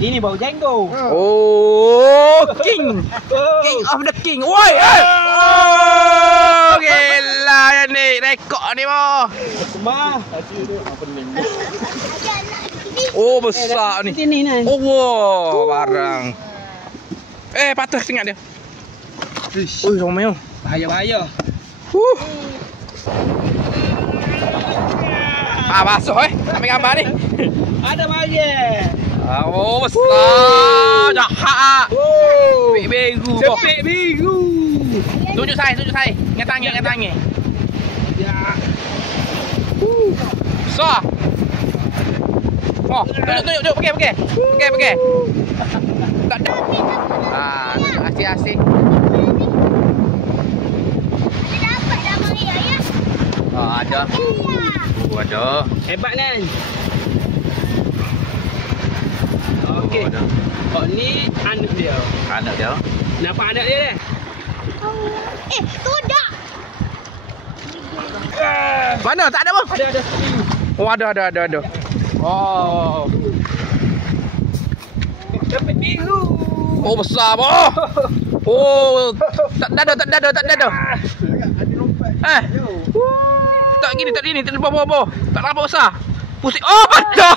Ini bau jenggo. Oh, king. King of the king. Woi, oh, gila ya ni. Rekod ni boh. Semah. Oh, besar ni. Sini ni. Oh, wow, barang. Patah tengok dia. Oh, Romeo. Bahaya. Masuk ambil gambar ni. Ada bahaya. Oh, besar. Jahat. Biru. Cepik biru. Tunjuk saya. Ingat tangan. Ya. Besar. Oh, tunjuk. Pergi. Tak ada. Asyik. Ada. Ada. Hebat kan? Okey. Oh ni anak dia. Nampak anak dia dah? Tudak. Mana? Tak ada bang. Ada. Oh, ada. Oh. Cepik biru. Oh, besar boh. Oh, tak ada. Tak gini, tak nampak besar. Pusing. Oh, ada.